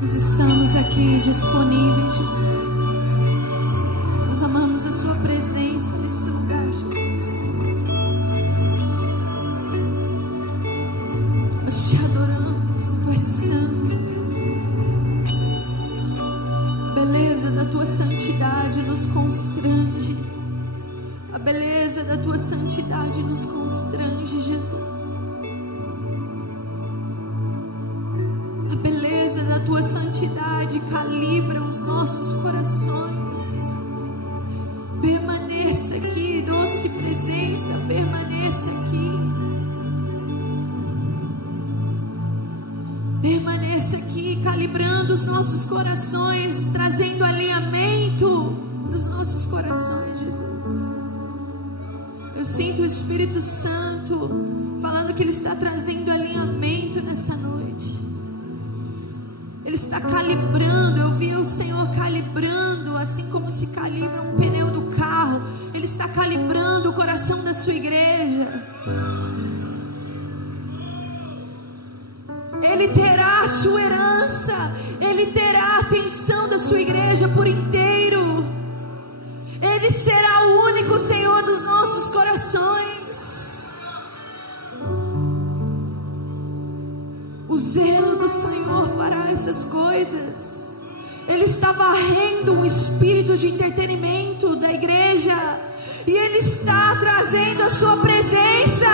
Nós estamos aqui disponíveis, Jesus. Nós amamos a sua presença nesse lugar, Jesus. Nós te adoramos, Tu és santo. A beleza da Tua santidade nos constrange. A beleza da Tua santidade nos constrange, Jesus. A beleza da Tua santidade calibra os nossos corações. Permaneça aqui, doce presença, permaneça aqui. Permaneça aqui, calibrando os nossos corações, trazendo alinhamento nos nossos corações, Jesus. Eu sinto o Espírito Santo falando que Ele está trazendo alinhamento nessa noite. Ele está calibrando. Eu vi o Senhor calibrando, assim como se calibra um pneu do carro. Ele está calibrando o coração da sua igreja. Ele terá a sua herança. Ele terá a atenção da sua igreja por inteiro. Ele será o único Senhor dos nossos corações. O zelo do Senhor fará essas coisas. Ele está varrendo um espírito de entretenimento da igreja, e Ele está trazendo a sua presença.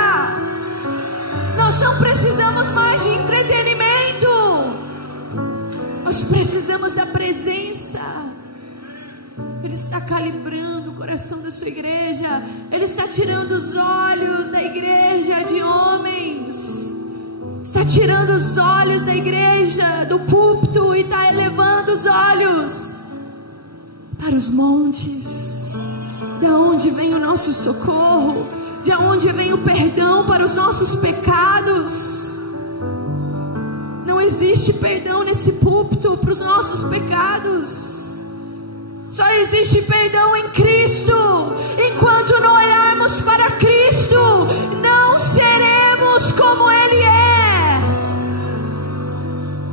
Nós não precisamos mais de entretenimento. Nós precisamos da presença. Ele está calibrando o coração da sua igreja. Ele está tirando os olhos da igreja de homens. Está tirando os olhos da igreja do púlpito e está elevando os olhos para os montes. De onde vem o nosso socorro? De onde vem o perdão para os nossos pecados? Não existe perdão nesse púlpito para os nossos pecados. Só existe perdão em Cristo. Enquanto não olharmos para Cristo, não seremos como Ele é.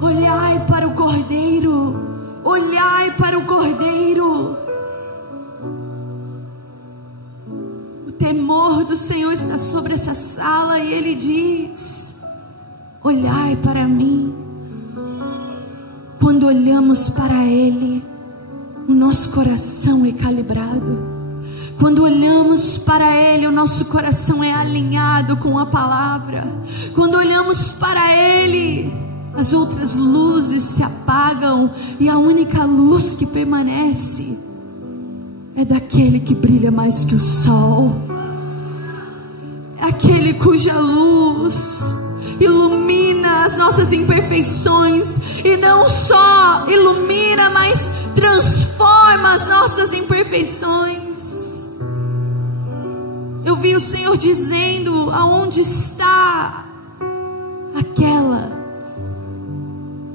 Olhai para o Cordeiro. Olhai para o Cordeiro. O temor do Senhor está sobre essa sala, e Ele diz: olhai para mim. Quando olhamos para Ele, o nosso coração é calibrado. Quando olhamos para Ele, o nosso coração é alinhado com a palavra. Quando olhamos para Ele, as outras luzes se apagam, e a única luz que permanece é daquele que brilha mais que o sol. É aquele cuja luz ilumina as nossas imperfeições, e não só ilumina, mas transforma as nossas imperfeições. Eu vi o Senhor dizendo: aonde está aquela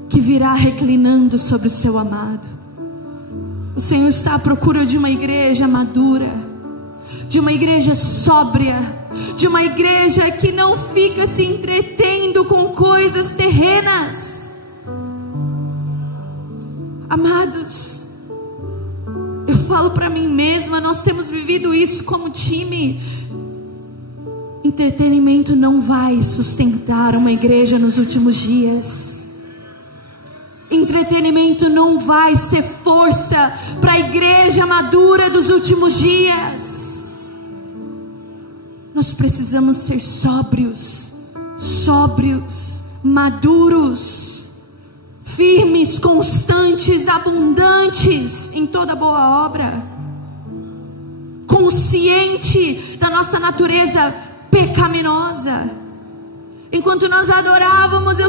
que virá reclinando sobre o seu amado? O Senhor está à procura de uma igreja madura, de uma igreja sóbria, de uma igreja que não fica se entretendo com coisas terrenas. Amados, eu falo para mim mesma, nós temos vivido isso como time. Entretenimento não vai sustentar uma igreja nos últimos dias. Entretenimento não vai ser força para a igreja madura dos últimos dias. Nós precisamos ser sóbrios, maduros, firmes, constantes, abundantes em toda boa obra, consciente da nossa natureza pecaminosa. Enquanto nós adorávamos, eu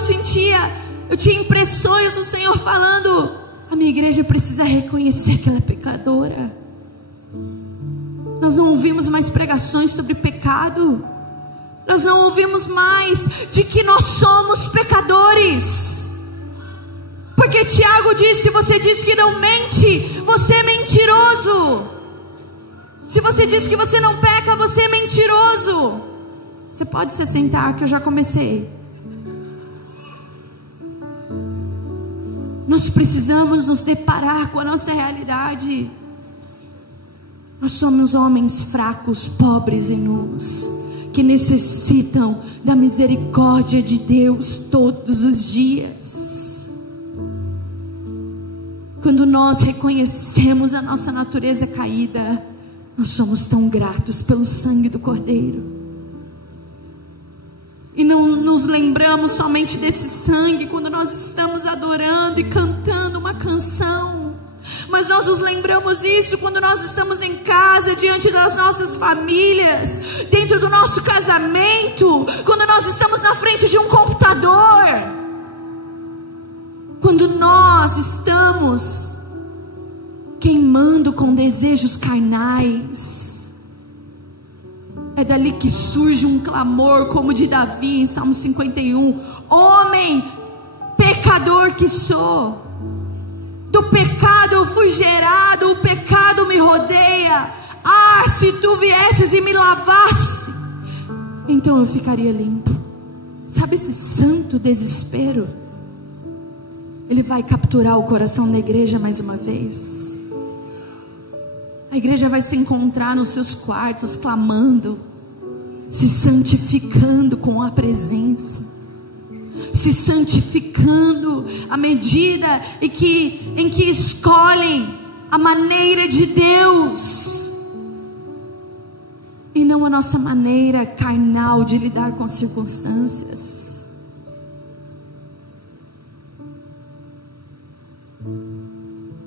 tinha impressões do Senhor falando: a minha igreja precisa reconhecer que ela é pecadora. Nós não ouvimos mais pregações sobre pecado. Nós não ouvimos mais de que nós somos pecadores. Porque Tiago disse: se você diz que não mente, você é mentiroso. Se você diz que você não peca, você é mentiroso. Você pode se sentar que eu já comecei. nós precisamos nos deparar com a nossa realidade. Nós somos homens fracos, pobres e nus, que necessitam da misericórdia de Deus todos os dias. Quando nós reconhecemos a nossa natureza caída, nós somos tão gratos pelo sangue do Cordeiro. E não nos lembramos somente desse sangue quando nós estamos adorando e cantando uma canção, mas nós nos lembramos isso quando nós estamos em casa, diante das nossas famílias, dentro do nosso casamento, quando nós estamos na frente de um computador, quando nós estamos queimando com desejos carnais. É dali que surge um clamor como de Davi em Salmo 51: homem pecador que sou, do pecado eu fui gerado, o pecado me rodeia. Ah, se tu viesses e me lavasse, então eu ficaria limpo. Sabe esse santo desespero? Ele vai capturar o coração da igreja mais uma vez. A igreja vai se encontrar nos seus quartos clamando, se santificando com a presença, se santificando à medida em que escolhem a maneira de Deus e não a nossa maneira carnal de lidar com as circunstâncias.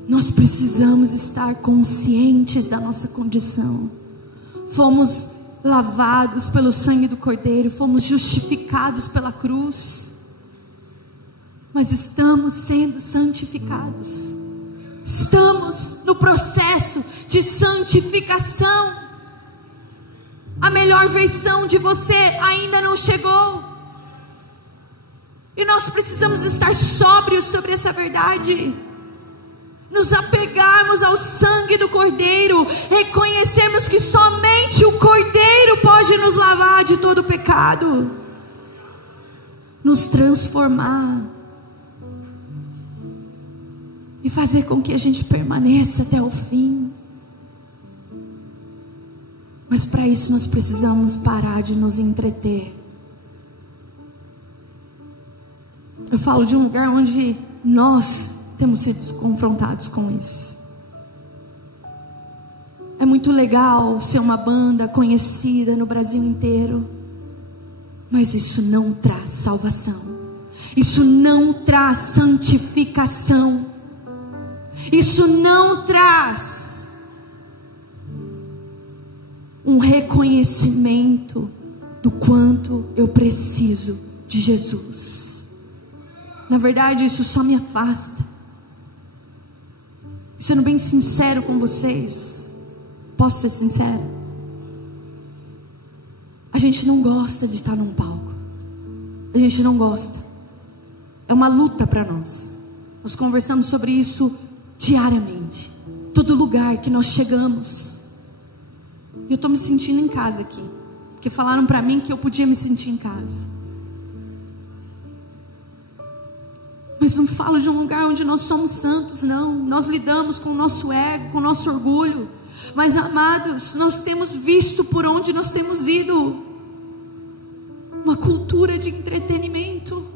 Nós precisamos estar conscientes da nossa condição. Fomos lavados pelo sangue do Cordeiro, fomos justificados pela cruz, mas estamos sendo santificados. Estamos no processo de santificação. A melhor versão de você ainda não chegou, e nós precisamos estar sóbrios sobre essa verdade, nos apegarmos ao sangue do Cordeiro, reconhecermos que somente o Cordeiro pode nos lavar de todo pecado, nos transformar e fazer com que a gente permaneça até o fim. Mas para isso nós precisamos parar de nos entreter. Eu falo de um lugar onde nós temos sido confrontados com isso. É muito legal ser uma banda conhecida no Brasil inteiro, mas isso não traz salvação, isso não traz santificação, isso não traz um reconhecimento do quanto eu preciso de Jesus. Na verdade, isso só me afasta. Sendo bem sincero com vocês, posso ser sincero? A gente não gosta de estar num palco. A gente não gosta. É uma luta para nós. Nós conversamos sobre isso diariamente. Todo lugar que nós chegamos. E eu estou me sentindo em casa aqui, porque falaram para mim que eu podia me sentir em casa. Mas não falo de um lugar onde nós somos santos, não. Nós lidamos com o nosso ego, com o nosso orgulho. Mas, amados, nós temos visto por onde nós temos ido. Uma cultura de entretenimento.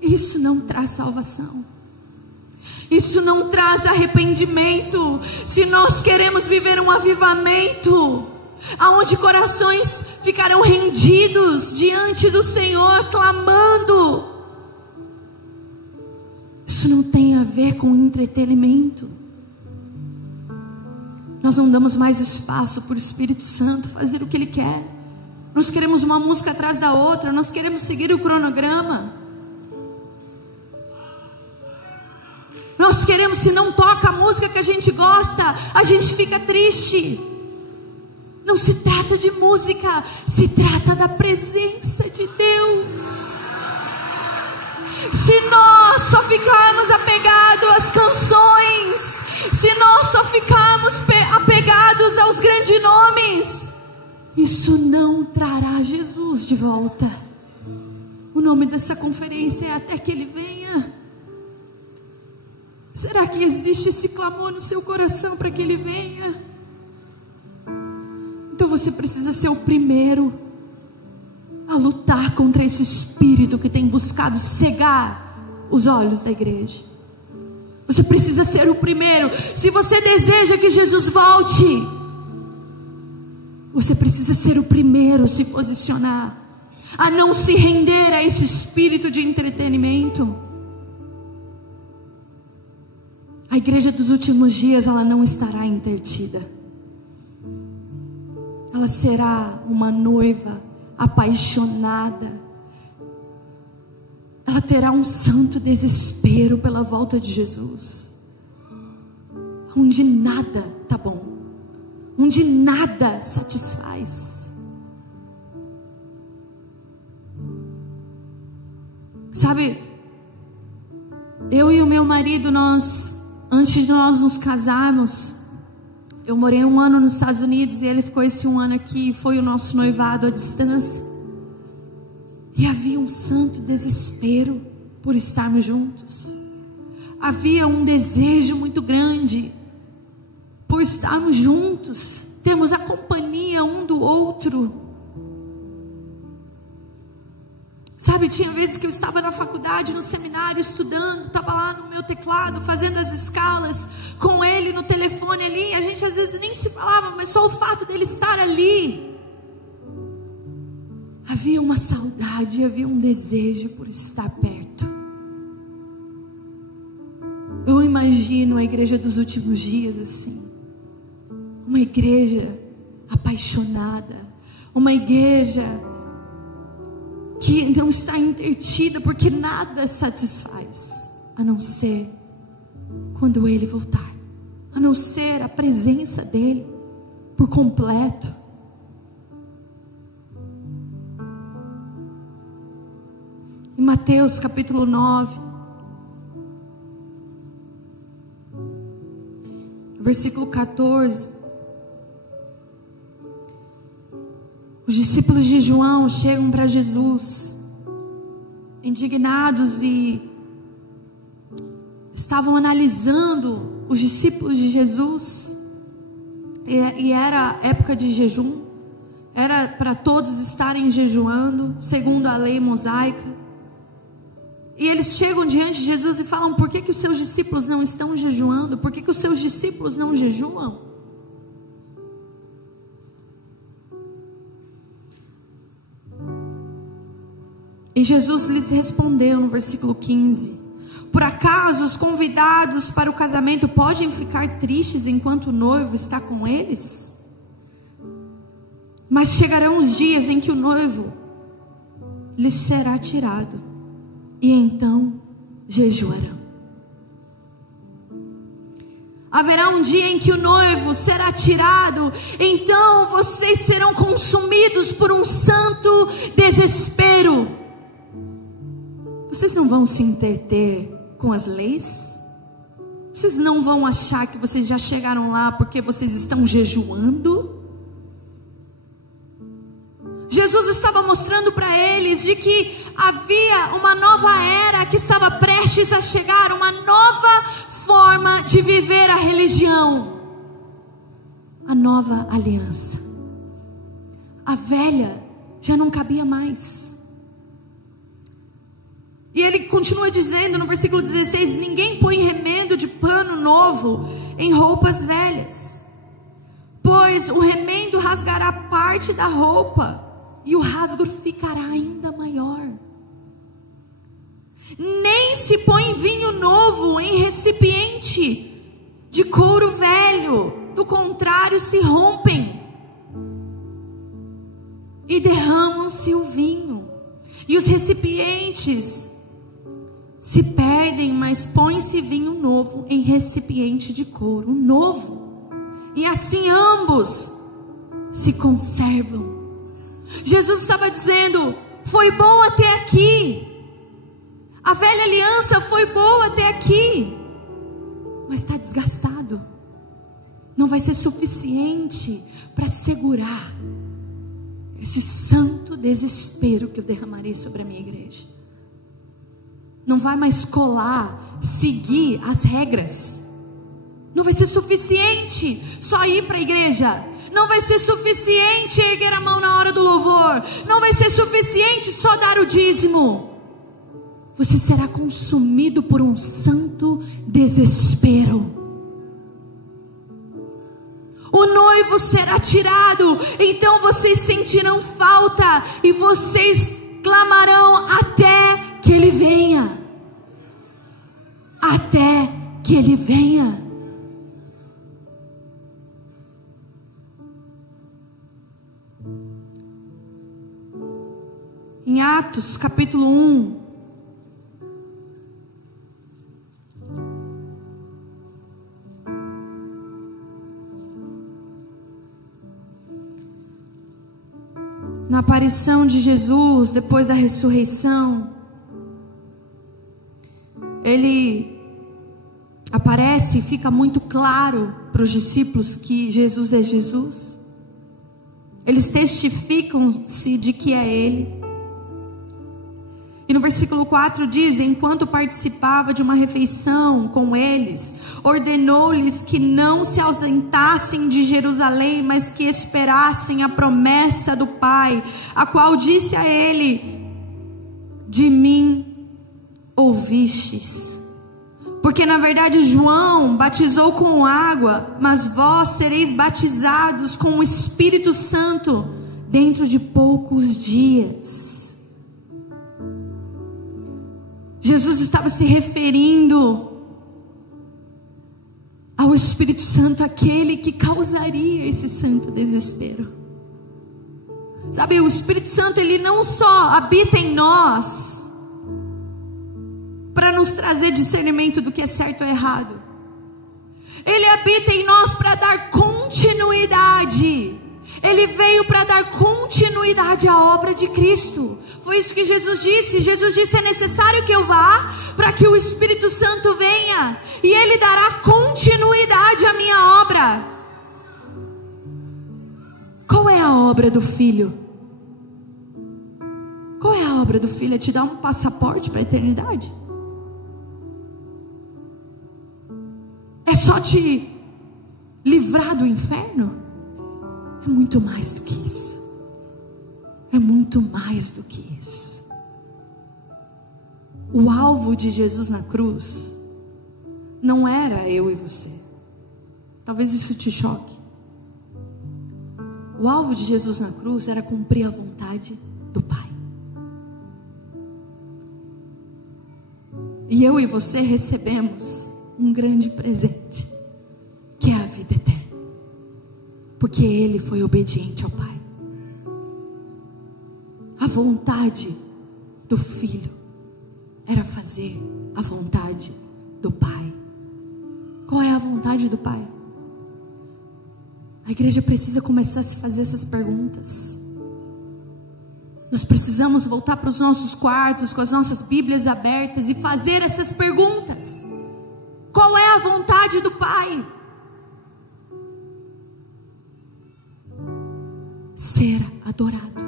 Isso não traz salvação. Isso não traz arrependimento. Se nós queremos viver um avivamento, aonde corações ficarão rendidos diante do Senhor, clamando, isso não tem a ver com entretenimento. Nós não damos mais espaço para o Espírito Santo fazer o que Ele quer. Nós queremos uma música atrás da outra, nós queremos seguir o cronograma. Nós queremos, se não toca a música que a gente gosta, a gente fica triste. Não se trata de música, se trata da presença de Deus. Se nós só ficarmos apegados às canções, se nós só ficarmos apegados aos grandes nomes, isso não trará Jesus de volta. O nome dessa conferência é Até que Ele Venha. Será que existe esse clamor no seu coração para que Ele venha? Então você precisa ser o primeiro a lutar contra esse espírito que tem buscado cegar os olhos da igreja. Você precisa ser o primeiro. Se você deseja que Jesus volte, você precisa ser o primeiro a se posicionar, a não se render a esse espírito de entretenimento. A igreja dos últimos dias, ela não estará entretida. Ela será uma noiva apaixonada. Ela terá um santo desespero pela volta de Jesus, onde nada tá bom, onde nada satisfaz. Sabe, eu e o meu marido, antes de nós nos casarmos, eu morei 1 ano nos Estados Unidos e ele ficou esse 1 ano aqui. Foi o nosso noivado à distância. E havia um santo desespero por estarmos juntos. Havia um desejo muito grande por estarmos juntos, termos a companhia um do outro. Sabe, tinha vezes que eu estava na faculdade, no seminário, estudando, estava lá no meu teclado, fazendo as escalas, com ele no telefone ali, a gente às vezes nem se falava, mas só o fato dele estar ali, havia uma saudade, havia um desejo por estar perto. Eu imagino a igreja dos últimos dias assim, uma igreja apaixonada, uma igreja que não está entretida, porque nada satisfaz, a não ser quando Ele voltar, a não ser a presença dEle por completo. Em Mateus capítulo 9, versículo 14, os discípulos de João chegam para Jesus, indignados, e estavam analisando os discípulos de Jesus, e era época de jejum, era para todos estarem jejuando, segundo a lei mosaica, e eles chegam diante de Jesus e falam: por que os seus discípulos não estão jejuando? Por que os seus discípulos não jejuam? E Jesus lhes respondeu no versículo 15: por acaso os convidados para o casamento podem ficar tristes enquanto o noivo está com eles? Mas chegarão os dias em que o noivo lhes será tirado, e então jejuarão. Haverá um dia em que o noivo será tirado, então vocês serão consumidos por um santo desespero. Vocês não vão se entreter com as leis? Vocês não vão achar que vocês já chegaram lá porque vocês estão jejuando? Jesus estava mostrando para eles de que havia uma nova era que estava prestes a chegar, uma nova forma de viver a religião, a nova aliança. A velha já não cabia mais. E ele continua dizendo no versículo 16: ninguém põe remendo de pano novo em roupas velhas, pois o remendo rasgará parte da roupa, e o rasgo ficará ainda maior. Nem se põe vinho novo em recipiente de couro velho, do contrário se rompem, e derramam-se o vinho, e os recipientes se perdem, mas põe-se vinho novo em recipiente de couro novo, e assim ambos se conservam. Jesus estava dizendo: foi bom até aqui, a velha aliança foi boa até aqui, mas está desgastado, não vai ser suficiente para segurar esse santo desespero que eu derramarei sobre a minha igreja. não vai mais colar, seguir as regras. Não vai ser suficiente só ir para a igreja. Não vai ser suficiente erguer a mão na hora do louvor. Não vai ser suficiente só dar o dízimo. Você será consumido por um santo desespero. O noivo será tirado, então vocês sentirão falta e vocês clamarão até que ele venha. Até que ele venha. Em Atos capítulo 1, na aparição de Jesus, depois da ressurreição, ele aparece e fica muito claro para os discípulos que Jesus é Jesus. Eles testificam-se de que é Ele. E no versículo 4 diz: enquanto participava de uma refeição com eles, ordenou-lhes que não se ausentassem de Jerusalém, mas que esperassem a promessa do Pai, a qual disse a ele: de mim ouvistes. Porque na verdade João batizou com água, mas vós sereis batizados com o Espírito Santo dentro de poucos dias. Jesus estava se referindo ao Espírito Santo, aquele que causaria esse santo desespero. Sabe, o Espírito Santo, ele não só habita em nós para nos trazer discernimento do que é certo ou errado. Ele habita em nós para dar continuidade. Ele veio para dar continuidade à obra de Cristo. Foi isso que Jesus disse. Jesus disse: é necessário que eu vá para que o Espírito Santo venha, e Ele dará continuidade à minha obra. Qual é a obra do Filho? Qual é a obra do Filho? É te dar um passaporte para a eternidade? É só te livrar do inferno? É muito mais do que isso. É muito mais do que isso. O alvo de Jesus na cruz não era eu e você. Talvez isso te choque. O alvo de Jesus na cruz era cumprir a vontade do Pai. E eu e você recebemos um grande presente, que é a vida eterna. Porque Ele foi obediente ao Pai. A vontade do Filho era fazer a vontade do Pai. Qual é a vontade do Pai? A igreja precisa começar a se fazer essas perguntas. Nós precisamos voltar para os nossos quartos com as nossas Bíblias abertas e fazer essas perguntas. Qual é a vontade do Pai? Ser adorado,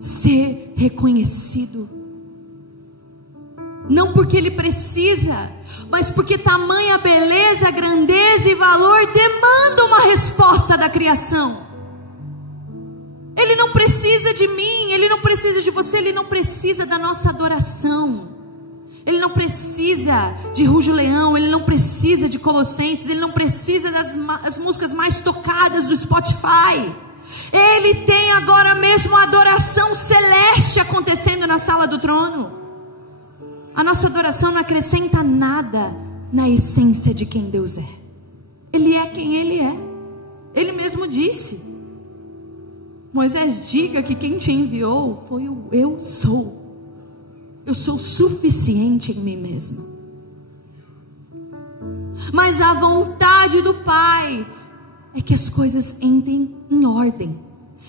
ser reconhecido, não porque Ele precisa, mas porque tamanha beleza, grandeza e valor demandam uma resposta da criação. Ele não precisa de mim, Ele não precisa de você, Ele não precisa da nossa adoração. Ele não precisa de Rujo Leão, Ele não precisa de Colossenses, Ele não precisa das músicas mais tocadas do Spotify. Ele tem agora mesmo a adoração celeste acontecendo na sala do trono. A nossa adoração não acrescenta nada na essência de quem Deus é. Ele é quem Ele é. Ele mesmo disse: Moisés, diga que quem te enviou foi o eu sou. Eu sou suficiente em mim mesmo. Mas a vontade do Pai é que as coisas entrem em ordem.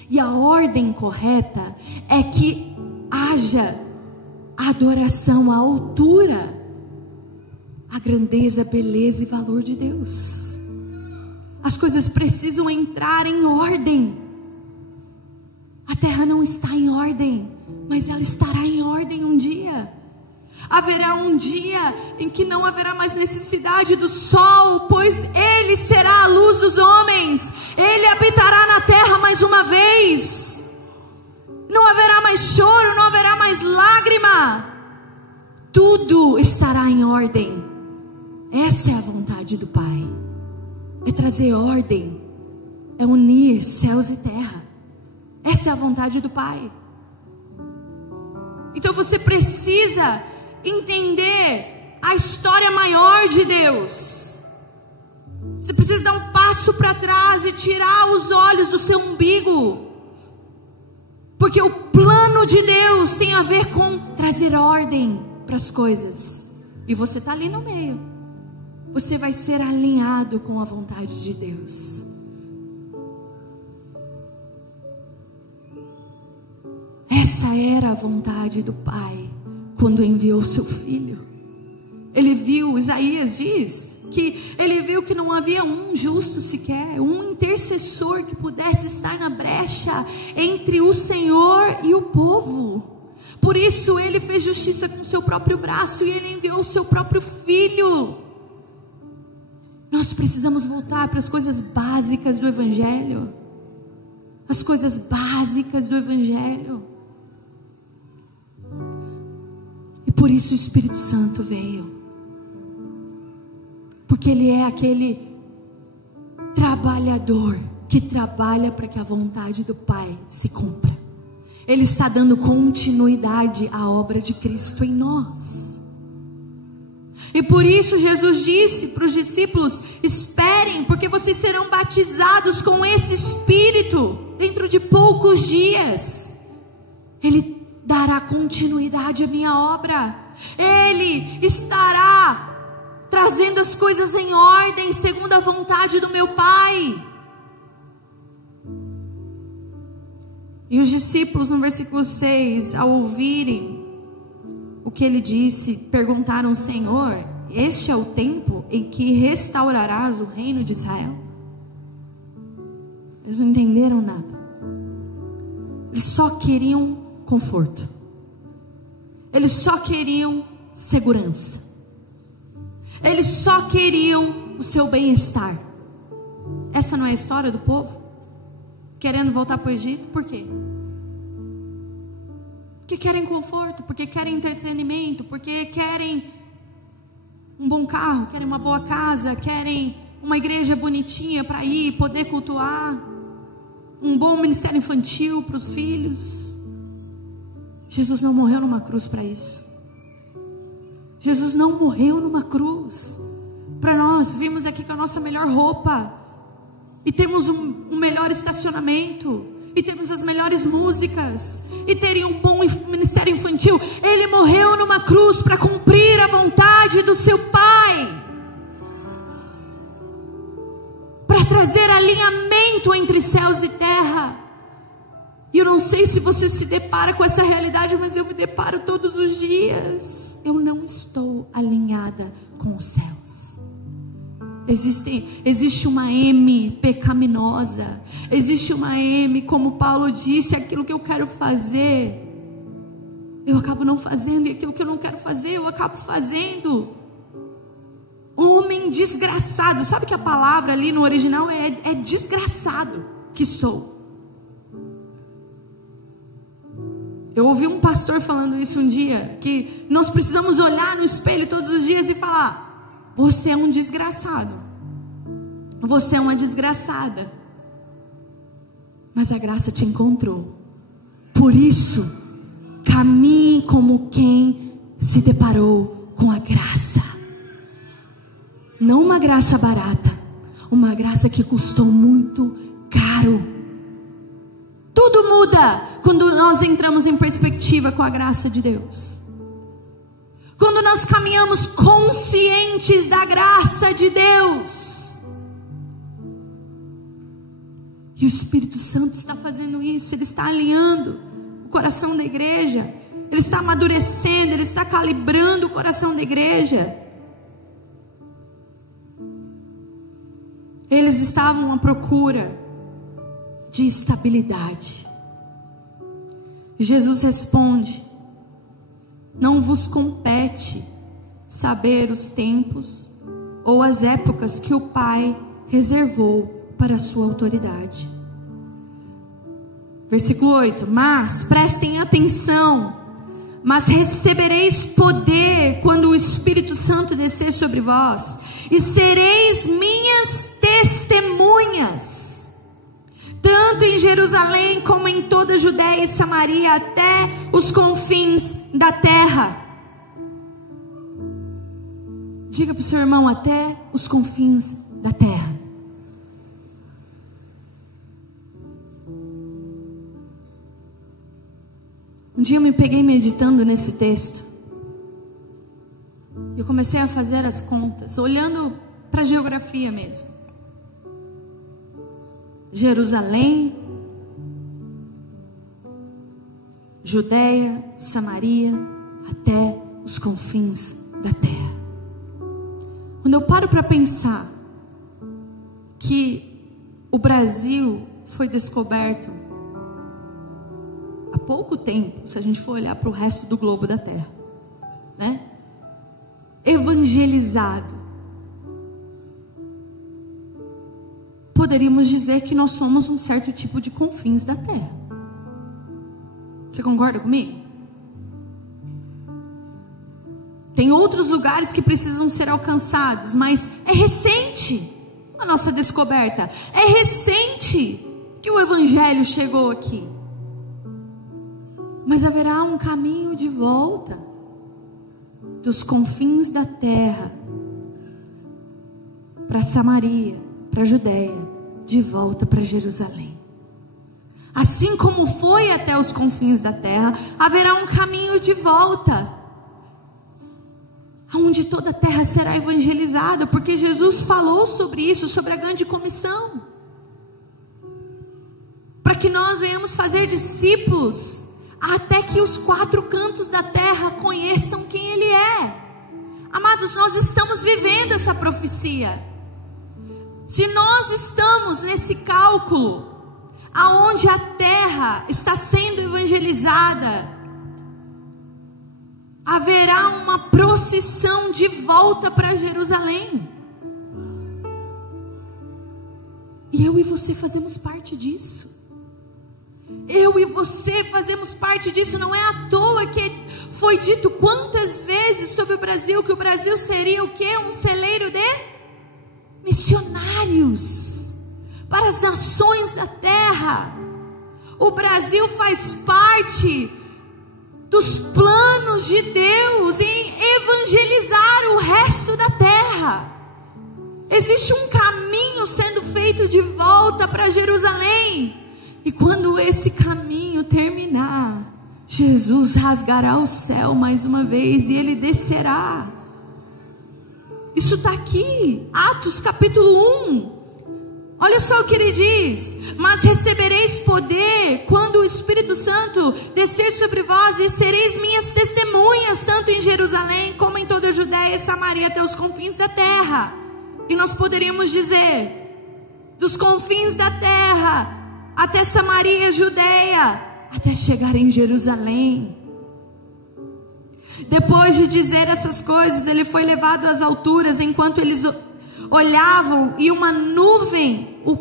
E a ordem correta é que haja adoração à altura, a grandeza, beleza e valor de Deus. As coisas precisam entrar em ordem. A terra não está em ordem, mas ela estará em ordem um dia. Haverá um dia em que não haverá mais necessidade do sol, pois Ele será a luz dos homens. Ele habitará na terra mais uma vez. Não haverá mais choro, não haverá mais lágrima. Tudo estará em ordem. Essa é a vontade do Pai. É trazer ordem, é unir céus e terra. Essa é a vontade do Pai. Então você precisa entender a história maior de Deus. Você precisa dar um passo para trás e tirar os olhos do seu umbigo, porque o plano de Deus tem a ver com trazer ordem para as coisas, e você está ali no meio. Você vai ser alinhado com a vontade de Deus. Essa era a vontade do Pai quando enviou seu Filho. Ele viu, Isaías diz, que ele viu que não havia um justo sequer, um intercessor que pudesse estar na brecha entre o Senhor e o povo. Por isso ele fez justiça com o seu próprio braço e ele enviou o seu próprio Filho. Nós precisamos voltar para as coisas básicas do Evangelho. As coisas básicas do Evangelho. E por isso o Espírito Santo veio. Porque Ele é aquele trabalhador que trabalha para que a vontade do Pai se cumpra. Ele está dando continuidade à obra de Cristo em nós. E por isso Jesus disse para os discípulos: esperem, porque vocês serão batizados com esse Espírito dentro de poucos dias. Ele dará continuidade à minha obra. Ele estará trazendo as coisas em ordem, segundo a vontade do meu Pai. E os discípulos, no versículo 6, ao ouvirem o que ele disse, perguntaram: Senhor, este é o tempo em que restaurarás o reino de Israel? Eles não entenderam nada. Eles só queriam conforto. Eles só queriam segurança. Eles só queriam o seu bem-estar. Essa não é a história do povo? Querendo voltar para o Egito, por quê? Porque querem conforto, porque querem entretenimento, porque querem um bom carro, querem uma boa casa, querem uma igreja bonitinha para ir, poder cultuar, um bom ministério infantil para os filhos. Jesus não morreu numa cruz para isso. Jesus não morreu numa cruz para nós virmos aqui com a nossa melhor roupa e temos um melhor estacionamento e temos as melhores músicas e teria um bom ministério infantil. Ele morreu numa cruz para cumprir a vontade do seu Pai, para trazer alinhamento entre céus e terra. E eu não sei se você se depara com essa realidade, mas eu me deparo todos os dias. Eu não estou alinhada com os céus. Existe uma M pecaminosa. Existe uma M, como Paulo disse, aquilo que eu quero fazer, eu acabo não fazendo. E aquilo que eu não quero fazer, eu acabo fazendo. Homem desgraçado. Sabe que a palavra ali no original é desgraçado que sou. Eu ouvi um pastor falando isso um dia, que nós precisamos olhar no espelho todos os dias e falar: você é um desgraçado, você é uma desgraçada, mas a graça te encontrou. Por isso, caminhe como quem se deparou com a graça. Não uma graça barata, uma graça que custou muito caro. Tudo muda quando nós entramos em perspectiva com a graça de Deus. Quando nós caminhamos conscientes da graça de Deus. E o Espírito Santo está fazendo isso. Ele está alinhando o coração da igreja. Ele está amadurecendo, ele está calibrando o coração da igreja. Eles estavam à procura de estabilidade. Jesus responde: Não vos compete saber os tempos ou as épocas que o Pai reservou para a sua autoridade. Versículo 8: mas prestem atenção, mas recebereis poder quando o Espírito Santo descer sobre vós, e sereis minhas testemunhas, tanto em Jerusalém como em toda a Judéia e Samaria, até os confins da terra. Diga para o seu irmão: até os confins da terra. Um dia eu me peguei meditando nesse texto. Eu comecei a fazer as contas, olhando para a geografia mesmo. Jerusalém, Judéia, Samaria, até os confins da terra. Quando eu paro para pensar que o Brasil foi descoberto há pouco tempo, se a gente for olhar para o resto do globo da terra, né? Evangelizado, poderíamos dizer que nós somos um certo tipo de confins da terra. Você concorda comigo? Tem outros lugares que precisam ser alcançados, mas é recente a nossa descoberta. É recente que o Evangelho chegou aqui. Mas haverá um caminho de volta dos confins da terra para Samaria, para a Judéia, de volta para Jerusalém. Assim como foi até os confins da terra, haverá um caminho de volta, onde toda a terra será evangelizada, porque Jesus falou sobre isso, sobre a grande comissão, para que nós venhamos fazer discípulos, até que os quatro cantos da terra conheçam quem Ele é. Amados, nós estamos vivendo essa profecia. Se nós estamos nesse cálculo, aonde a terra está sendo evangelizada, haverá uma procissão de volta para Jerusalém. E eu e você fazemos parte disso. Eu e você fazemos parte disso. Não é à toa que foi dito quantas vezes sobre o Brasil, que o Brasil seria o quê? Um celeiro de missionários para as nações da terra. O Brasil faz parte dos planos de Deus em evangelizar o resto da terra. Existe um caminho sendo feito de volta para Jerusalém. E quando esse caminho terminar, Jesus rasgará o céu mais uma vez e Ele descerá. Isso está aqui, Atos capítulo 1. Olha só o que ele diz: mas recebereis poder quando o Espírito Santo descer sobre vós, e sereis minhas testemunhas, tanto em Jerusalém como em toda a Judéia e Samaria, até os confins da terra. E nós poderíamos dizer, dos confins da terra até Samaria, Judéia, até chegar em Jerusalém. Depois de dizer essas coisas, ele foi levado às alturas, enquanto eles olhavam, e uma nuvem o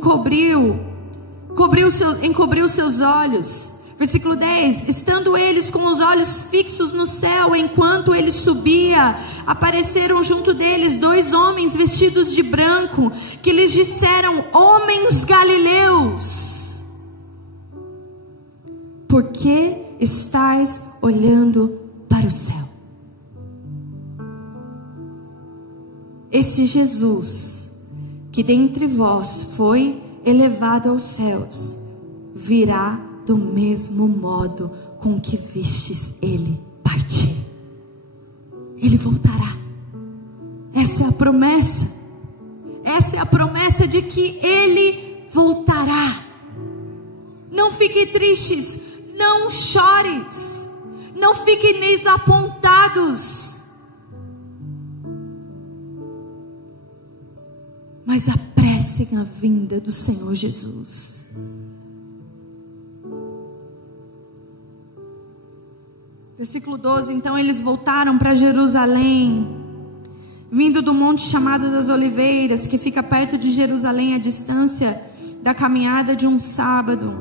encobriu seus olhos. Versículo 10: estando eles com os olhos fixos no céu, enquanto ele subia, apareceram junto deles dois homens vestidos de branco, que lhes disseram: homens galileus, por que estáis olhando para o céu? Esse Jesus, que dentre vós foi elevado aos céus, virá do mesmo modo com que vistes Ele partir. Ele voltará. Essa é a promessa. Essa é a promessa de que Ele voltará. Não fiquem tristes, não chores, não fiquem desapontados, mas apressem a vinda do Senhor Jesus. Versículo 12, então eles voltaram para Jerusalém, vindo do monte chamado das Oliveiras, que fica perto de Jerusalém, a distância da caminhada de um sábado.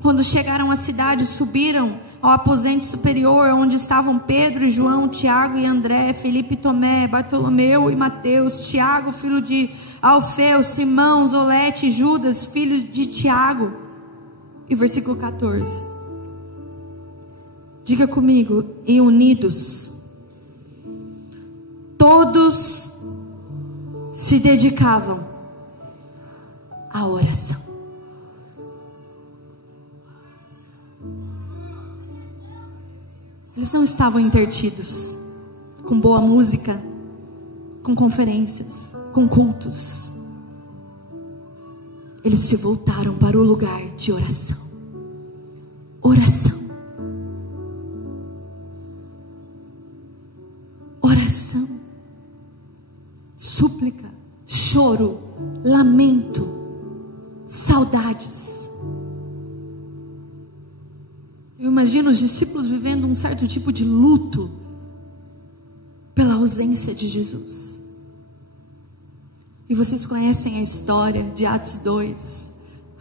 Quando chegaram à cidade, subiram ao aposento superior, onde estavam Pedro e João, Tiago e André, Felipe e Tomé, Bartolomeu e Mateus, Tiago, filho de Alfeu, Simão, Zolete e Judas, filho de Tiago. E versículo 14. Diga comigo, e unidos, todos se dedicavam à oração. Eles não estavam intertidos com boa música, com conferências, com cultos. Eles se voltaram para o lugar de oração. Oração. Oração, súplica, choro, lamento, saudades. Eu imagino os discípulos vivendo um certo tipo de luto pela ausência de Jesus. E vocês conhecem a história de Atos 2,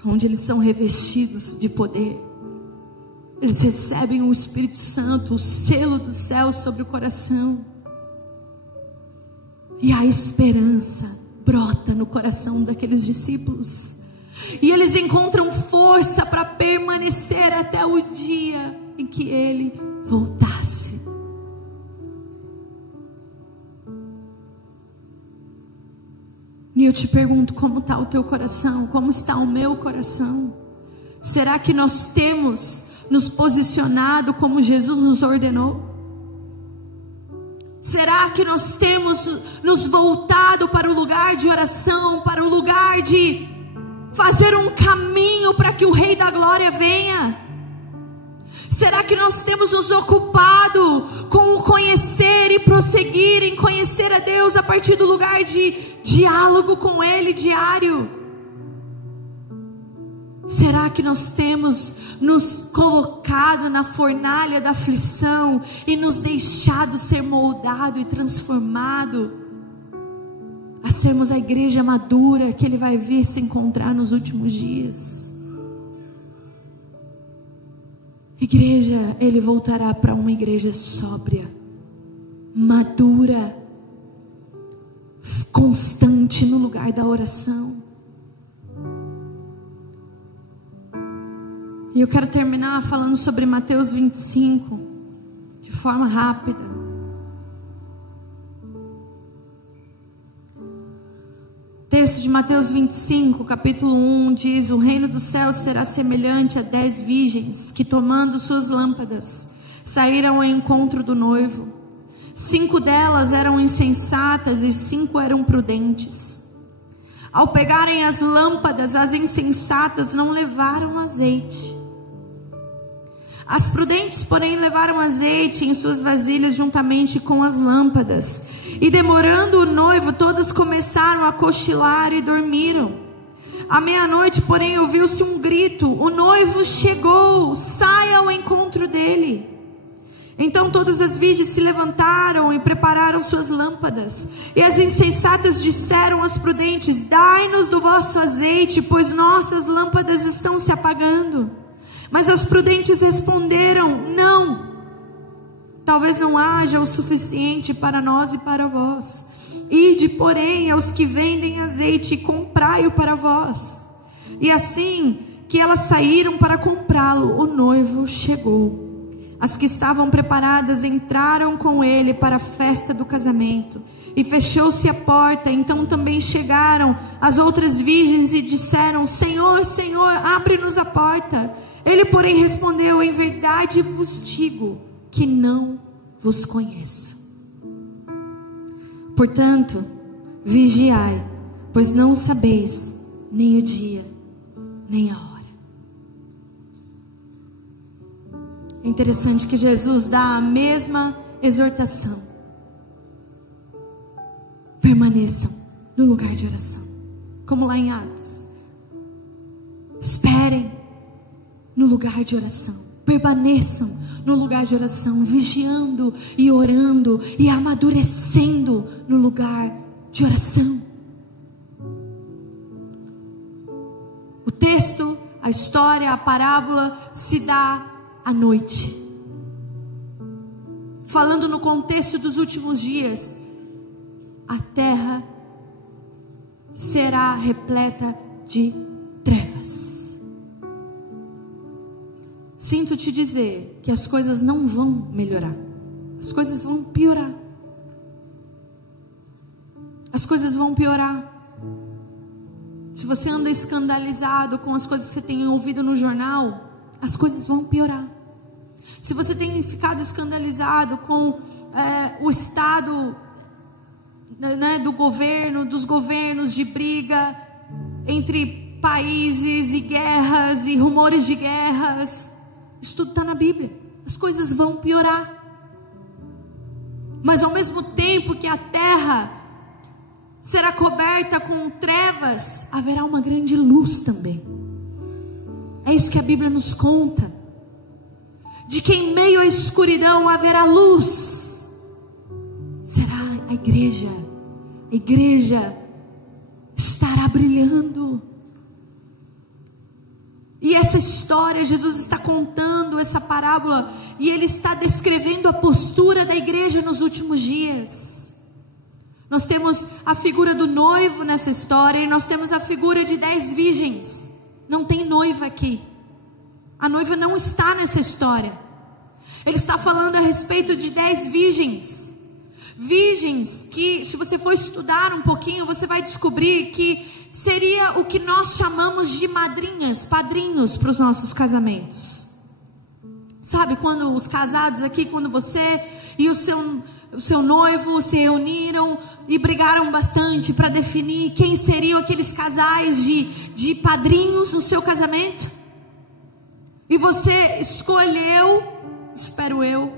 onde eles são revestidos de poder. Eles recebem o Espírito Santo, o selo do céu sobre o coração. E a esperança brota no coração daqueles discípulos. E eles encontram força para permanecer até o dia em que ele voltasse. E eu te pergunto, como está o teu coração? Como está o meu coração? Será que nós temos nos posicionado como Jesus nos ordenou? Será que nós temos nos voltado para o lugar de oração, para o lugar de fazer um caminho para que o Rei da Glória venha? Será que nós temos nos ocupado com o conhecer e prosseguir em conhecer a Deus a partir do lugar de diálogo com Ele diário? Será que nós temos nos colocado na fornalha da aflição e nos deixado ser moldado e transformado a sermos a igreja madura que Ele vai vir se encontrar nos últimos dias? Igreja, Ele voltará para uma igreja sóbria, madura, constante no lugar da oração. E eu quero terminar falando sobre Mateus 25, de forma rápida. Texto de Mateus 25, capítulo 1, diz: o reino dos céus será semelhante a 10 virgens que, tomando suas lâmpadas, saíram ao encontro do noivo. 5 delas eram insensatas e 5 eram prudentes. Ao pegarem as lâmpadas, as insensatas não levaram azeite. As prudentes, porém, levaram azeite em suas vasilhas juntamente com as lâmpadas. E demorando o noivo, todas começaram a cochilar e dormiram. À meia-noite, porém, ouviu-se um grito: o noivo chegou, saia ao encontro dele. Então todas as virgens se levantaram e prepararam suas lâmpadas. E as insensatas disseram às prudentes: dai-nos do vosso azeite, pois nossas lâmpadas estão se apagando. Mas as prudentes responderam: não, talvez não haja o suficiente para nós e para vós. Ide, porém, aos que vendem azeite e comprai-o para vós. E assim que elas saíram para comprá-lo, o noivo chegou. As que estavam preparadas entraram com ele para a festa do casamento. E fechou-se a porta. Então também chegaram as outras virgens e disseram: Senhor, Senhor, abre-nos a porta. Ele, porém, respondeu: em verdade vos digo que não vos conheço. Portanto, vigiai, pois não sabeis nem o dia, nem a hora. É interessante que Jesus dá a mesma exortação: permaneçam no lugar de oração, como lá em Atos. Esperem no lugar de oração. Permaneçam no lugar de oração, vigiando e orando e amadurecendo no lugar de oração. O texto, a história, a parábola se dá à noite, falando no contexto dos últimos dias. A terra será repleta de trevas. Sinto te dizer que as coisas não vão melhorar, as coisas vão piorar. As coisas vão piorar. Se você anda escandalizado com as coisas que você tem ouvido no jornal, as coisas vão piorar. Se você tem ficado escandalizado com o estado, né, do governo, dos governos, de briga entre países e guerras e rumores de guerras, isso tudo está na Bíblia. As coisas vão piorar. Mas ao mesmo tempo que a terra será coberta com trevas, haverá uma grande luz também. É isso que a Bíblia nos conta, de que em meio à escuridão haverá luz. Será a igreja. A igreja estará brilhando. E essa história, Jesus está contando essa parábola, e Ele está descrevendo a postura da igreja nos últimos dias. Nós temos a figura do noivo nessa história, e nós temos a figura de 10 virgens. Não tem noiva aqui. A noiva não está nessa história. Ele está falando a respeito de 10 virgens. Virgens que, se você for estudar um pouquinho, você vai descobrir que seria o que nós chamamos de madrinhas, padrinhos para os nossos casamentos. Sabe, quando os casados aqui, quando você e o seu noivo se reuniram e brigaram bastante para definir quem seriam aqueles casais de padrinhos no seu casamento. E você escolheu, espero eu,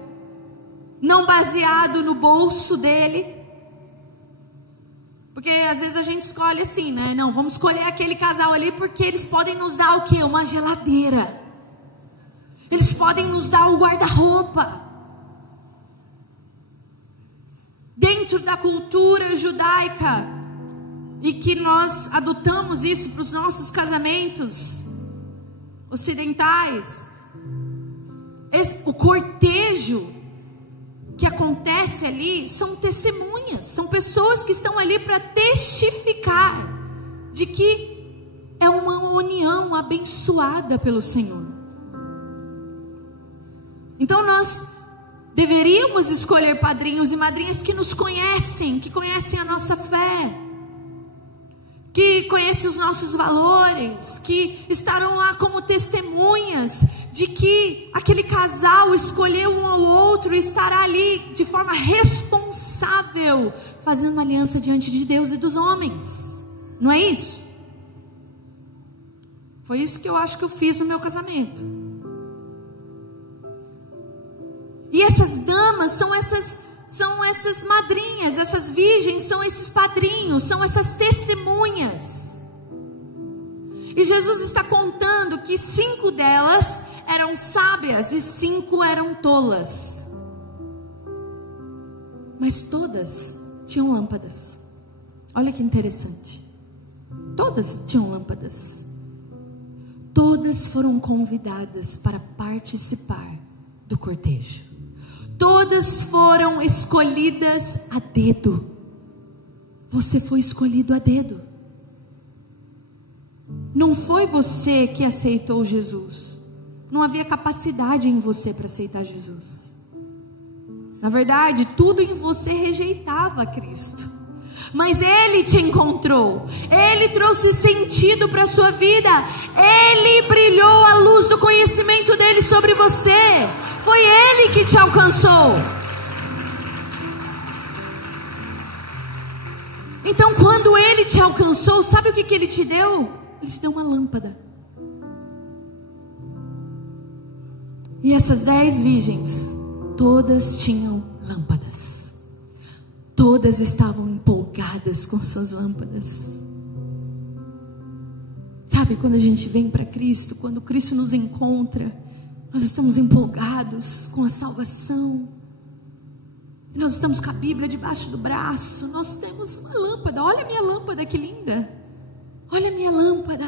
não baseado no bolso dele. Porque às vezes a gente escolhe assim, né? Não, vamos escolher aquele casal ali porque eles podem nos dar o quê? Uma geladeira. Eles podem nos dar um guarda-roupa. Dentro da cultura judaica, e que nós adotamos isso para os nossos casamentos ocidentais, o cortejo que acontece ali são testemunhas, são pessoas que estão ali para testificar de que é uma união abençoada pelo Senhor. Então nós deveríamos escolher padrinhos e madrinhas que nos conhecem, que conhecem a nossa fé, que conhecem os nossos valores, que estarão lá como testemunhas de que aquele casal escolheu um ao outro e estará ali de forma responsável, fazendo uma aliança diante de Deus e dos homens. Não é isso? Foi isso que eu acho que eu fiz no meu casamento. E essas damas são essas madrinhas, essas virgens são esses padrinhos, são essas testemunhas. E Jesus está contando que 5 delas eram sábias e 5 eram tolas. Mas todas tinham lâmpadas. Olha que interessante. Todas tinham lâmpadas. Todas foram convidadas para participar do cortejo. Todas foram escolhidas a dedo. Você foi escolhido a dedo. Não foi você que aceitou Jesus. Não havia capacidade em você para aceitar Jesus. Na verdade, tudo em você rejeitava Cristo. Mas Ele te encontrou. Ele trouxe sentido para a sua vida. Ele brilhou a luz do conhecimento dele sobre você. Foi Ele que te alcançou. Então, quando Ele te alcançou, sabe o que Ele te deu? Ele te deu uma lâmpada. E essas 10 virgens, todas tinham lâmpadas. Todas estavam empolgadas com suas lâmpadas. Sabe, quando a gente vem para Cristo, quando Cristo nos encontra, Nós estamos empolgados com a salvação. Nós estamos com a Bíblia debaixo do braço. Nós temos uma lâmpada. Olha a minha lâmpada, que linda. Olha a minha lâmpada.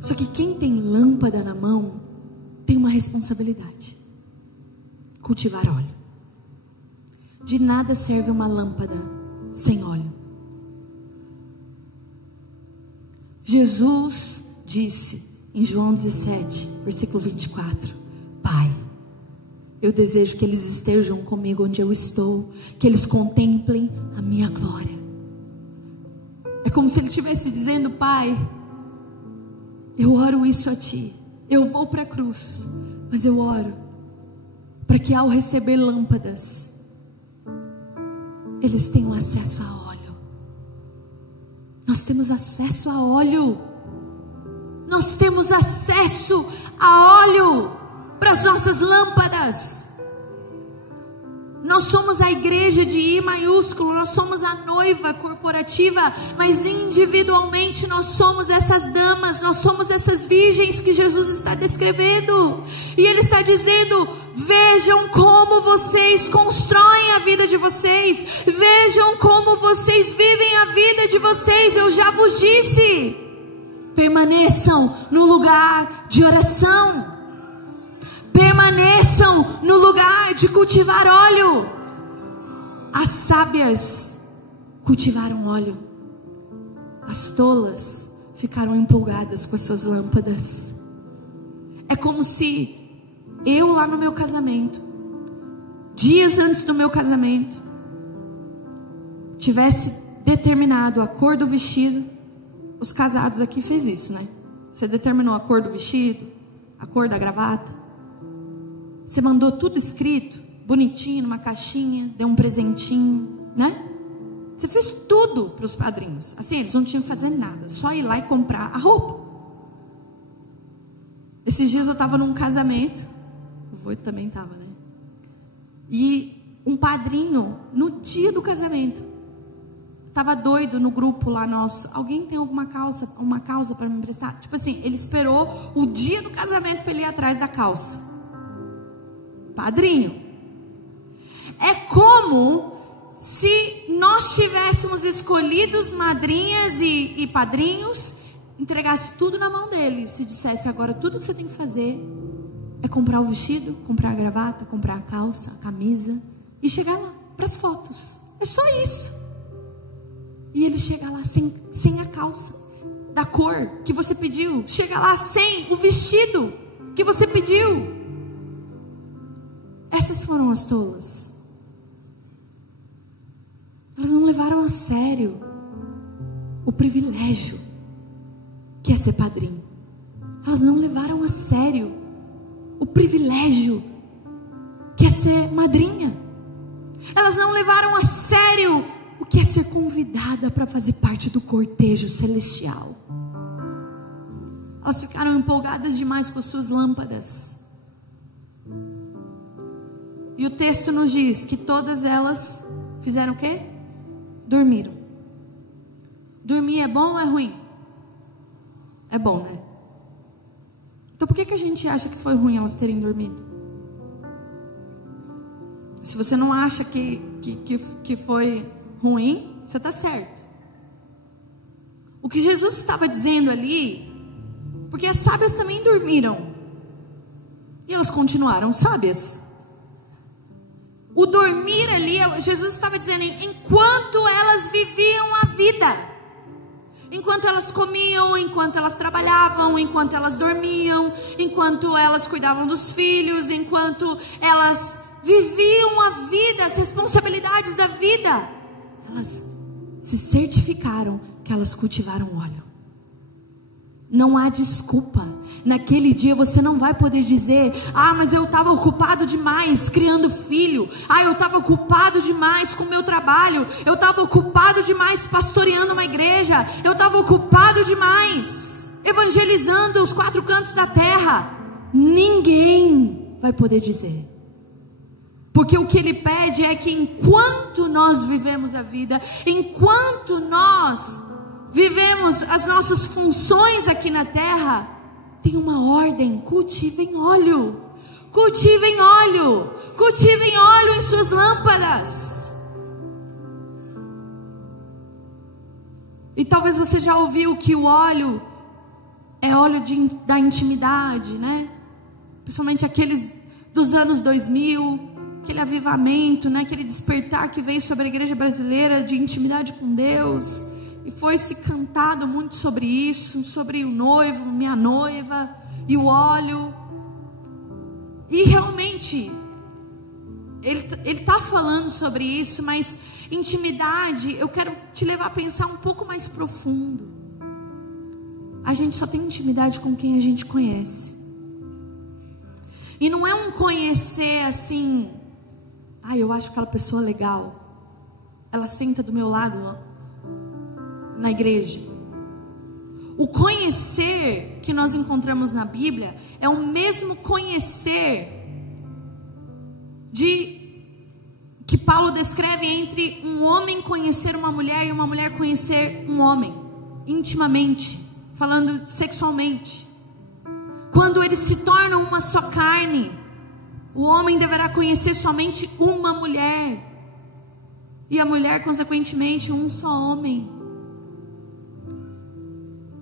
Só que quem tem lâmpada na mão tem uma responsabilidade: cultivar óleo. De nada serve uma lâmpada sem óleo. Jesus disse em João 17, versículo 24: Pai, eu desejo que eles estejam comigo onde eu estou, que eles contemplem a minha glória. É como se ele estivesse dizendo: Pai, eu oro isso a Ti. Eu vou para a cruz, mas eu oro para que ao receber lâmpadas, eles tenham acesso a óleo. Nós temos acesso a óleo. Nós temos acesso a óleo para as nossas lâmpadas. Nós somos a igreja de I maiúsculo, nós somos a noiva corporativa, mas individualmente nós somos essas damas, nós somos essas virgens que Jesus está descrevendo. E Ele está dizendo: vejam como vocês constroem a vida de vocês, vejam como vocês vivem a vida de vocês. Eu já vos disse, permaneçam no lugar de oração. Permaneçam no lugar de cultivar óleo. As sábias cultivaram óleo. As tolas ficaram empolgadas com as suas lâmpadas. É como se eu lá no meu casamento, dias antes do meu casamento, tivesse determinado a cor do vestido. Os casados aqui fez isso, né? Você determinou a cor do vestido, a cor da gravata. Você mandou tudo escrito, bonitinho, numa caixinha, deu um presentinho, né? Você fez tudo para os padrinhos. Assim, eles não tinham que fazer nada, só ir lá e comprar a roupa. Esses dias eu estava num casamento, o Voito também estava, né? E um padrinho, no dia do casamento, estava doido no grupo lá nosso: alguém tem uma calça para me emprestar? Tipo assim, ele esperou o dia do casamento para ele ir atrás da calça. Padrinho. É como se nós tivéssemos escolhido madrinhas e padrinhos, entregasse tudo na mão deles, se dissesse: agora tudo que você tem que fazer é comprar o vestido, comprar a gravata, comprar a calça, a camisa e chegar lá para as fotos. É só isso. E ele chega lá sem a calça da cor que você pediu, chega lá sem o vestido que você pediu. Essas foram as tolas. Elas não levaram a sério o privilégio que é ser padrinho. Elas não levaram a sério o privilégio que é ser madrinha. Elas não levaram a sério o que é ser convidada para fazer parte do cortejo celestial. Elas ficaram empolgadas demais com as suas lâmpadas. E o texto nos diz que todas elas fizeram o quê? Dormiram. Dormir é bom ou é ruim? É bom, né? Então por que a gente acha que foi ruim elas terem dormido? Se você não acha que foi ruim, você está certo. O que Jesus estava dizendo ali, porque as sábias também dormiram e elas continuaram sábias. O dormir ali, Jesus estava dizendo, enquanto elas viviam a vida, enquanto elas comiam, enquanto elas trabalhavam, enquanto elas dormiam, enquanto elas cuidavam dos filhos, enquanto elas viviam a vida, as responsabilidades da vida, elas se certificaram que elas cultivaram óleo. Não há desculpa. Naquele dia você não vai poder dizer: ah, mas eu estava ocupado demais criando filho. Ah, eu estava ocupado demais com o meu trabalho. Eu estava ocupado demais pastoreando uma igreja. Eu estava ocupado demais evangelizando os 4 cantos da terra. Ninguém vai poder dizer. Porque o que Ele pede é que enquanto nós vivemos a vida, enquanto nós vivemos as nossas funções aqui na terra, tem uma ordem: cultivem óleo, cultivem óleo, cultivem óleo em suas lâmpadas. E talvez você já ouviu que o óleo é óleo da intimidade, né? Principalmente aqueles dos anos 2000, aquele avivamento, né? Aquele despertar que veio sobre a igreja brasileira de intimidade com Deus. E foi se cantado muito sobre isso, sobre o noivo, minha noiva, e o óleo. E realmente, ele está falando sobre isso, mas intimidade, eu quero te levar a pensar um pouco mais profundo. A gente só tem intimidade com quem a gente conhece. E não é um conhecer assim, eu acho aquela pessoa legal, ela senta do meu lado na igreja. O conhecer que nós encontramos na Bíblia é o mesmo conhecer que Paulo descreve entre um homem conhecer uma mulher e uma mulher conhecer um homem, intimamente, falando sexualmente. Quando eles se tornam uma só carne, o homem deverá conhecer somente uma mulher, e a mulher, consequentemente, um só homem.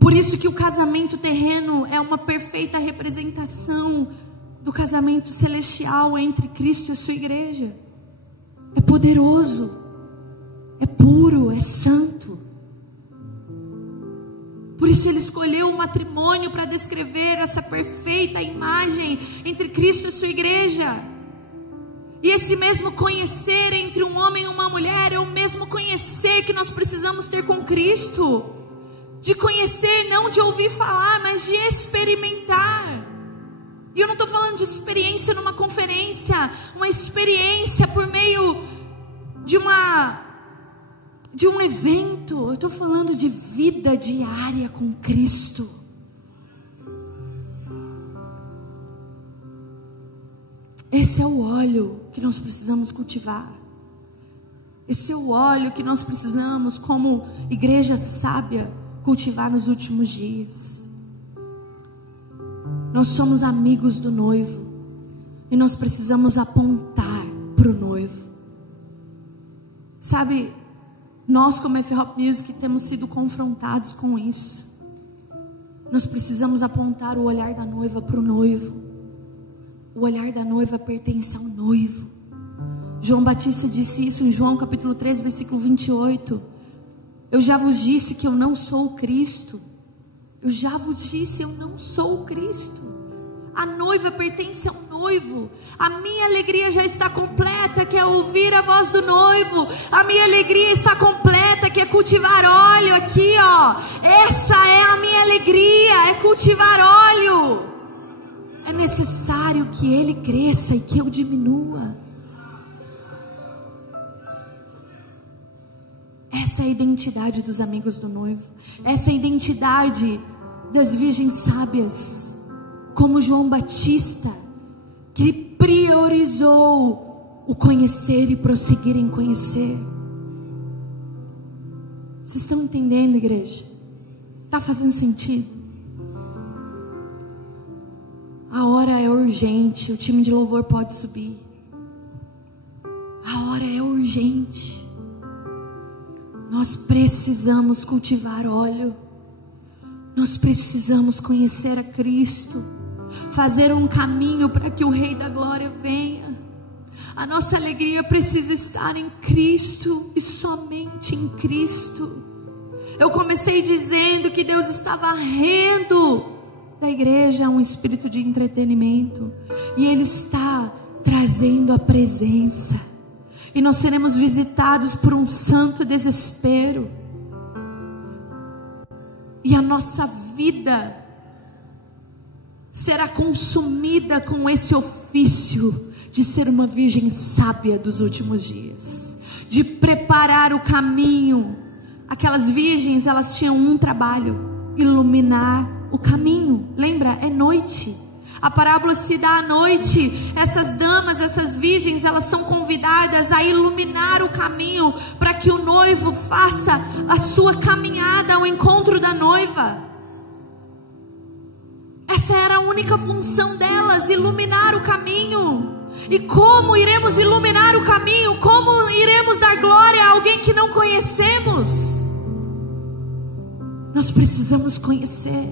Por isso que o casamento terreno é uma perfeita representação do casamento celestial entre Cristo e a sua igreja. É poderoso, é puro, é santo. Por isso ele escolheu o matrimônio para descrever essa perfeita imagem entre Cristo e sua igreja. E esse mesmo conhecer entre um homem e uma mulher é o mesmo conhecer que nós precisamos ter com Cristo. De conhecer, não de ouvir falar, mas de experimentar. E eu não estou falando de experiência numa conferência, uma experiência por meio de um evento. Eu estou falando de vida diária com Cristo. Esse é o óleo que nós precisamos cultivar. Esse é o óleo que nós precisamos, como igreja sábia, cultivar nos últimos dias. Nós somos amigos do noivo e nós precisamos apontar para o noivo. Sabe, nós como F-Hop Music temos sido confrontados com isso. Nós precisamos apontar o olhar da noiva para o noivo. O olhar da noiva pertence ao noivo. João Batista disse isso em João capítulo 3, versículo 28. Eu já vos disse que eu não sou o Cristo. Eu já vos disse, eu não sou o Cristo. A noiva pertence ao noivo. A minha alegria já está completa, que é ouvir a voz do noivo. A minha alegria está completa, que é cultivar óleo aqui, ó. Essa é a minha alegria, é cultivar óleo. É necessário que ele cresça e que eu diminua. Essa é a identidade dos amigos do noivo. Essa é a identidade das virgens sábias, como João Batista, que priorizou o conhecer e prosseguir em conhecer. Vocês estão entendendo, igreja? Está fazendo sentido? A hora é urgente. O time de louvor pode subir. A hora é urgente. Nós precisamos cultivar óleo. Nós precisamos conhecer a Cristo, fazer um caminho para que o Rei da Glória venha. A nossa alegria precisa estar em Cristo e somente em Cristo. Eu comecei dizendo que Deus está varrendo da igreja um espírito de entretenimento, e Ele está trazendo a presença, e nós seremos visitados por um santo desespero. E a nossa vida será consumida com esse ofício de ser uma virgem sábia dos últimos dias, de preparar o caminho. Aquelas virgens, elas tinham um trabalho: iluminar o caminho. Lembra? É noite. A parábola se dá à noite. Essas damas, essas virgens, elas são convidadas a iluminar o caminho para que o noivo faça a sua caminhada ao encontro da noiva. Essa era a única função delas, iluminar o caminho. E como iremos iluminar o caminho? Como iremos dar glória a alguém que não conhecemos? Nós precisamos conhecer,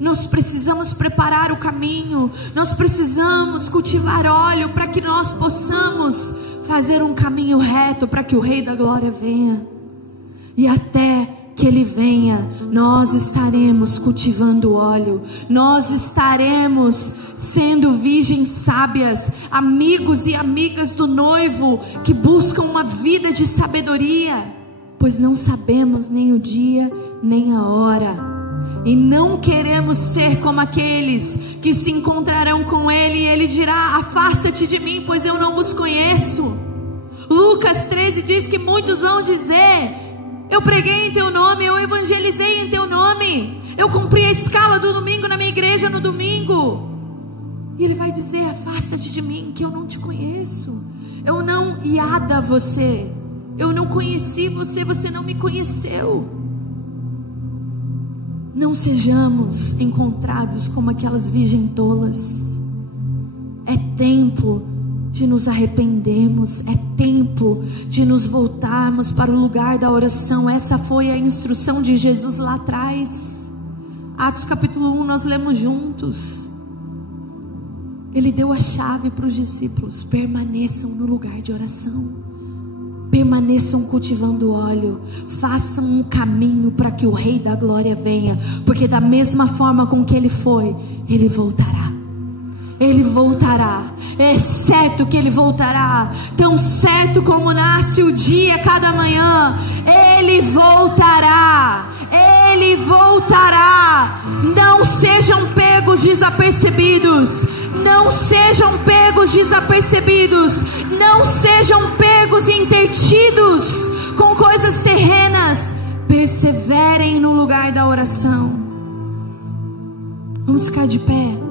nós precisamos preparar o caminho, nós precisamos cultivar óleo para que nós possamos fazer um caminho reto para que o Rei da Glória venha. E até que Ele venha, nós estaremos cultivando óleo, nós estaremos sendo virgens sábias, amigos e amigas do noivo que buscam uma vida de sabedoria, pois não sabemos nem o dia nem a hora. E não queremos ser como aqueles que se encontrarão com Ele e Ele dirá: afasta-te de mim, pois eu não vos conheço. Lucas 13 diz que muitos vão dizer: eu preguei em teu nome, eu evangelizei em teu nome, eu cumpri a escala do domingo na minha igreja no domingo. E Ele vai dizer: afasta-te de mim, que eu não te conheço. Eu não iada você, eu não conheci você, você não me conheceu. Não sejamos encontrados como aquelas virgens tolas. É tempo de nos arrependermos, é tempo de nos voltarmos para o lugar da oração. Essa foi a instrução de Jesus lá atrás. Atos capítulo 1, nós lemos juntos. Ele deu a chave para os discípulos: permaneçam no lugar de oração, permaneçam cultivando óleo, façam um caminho para que o Rei da Glória venha, porque da mesma forma com que Ele foi, Ele voltará. Ele voltará, é certo que Ele voltará, tão certo como nasce o dia cada manhã. Ele voltará, Ele voltará. Não sejam pegos desapercebidos, não sejam pegos desapercebidos, não sejam pegos e entretidos com coisas terrenas. Perseverem no lugar da oração. Vamos ficar de pé.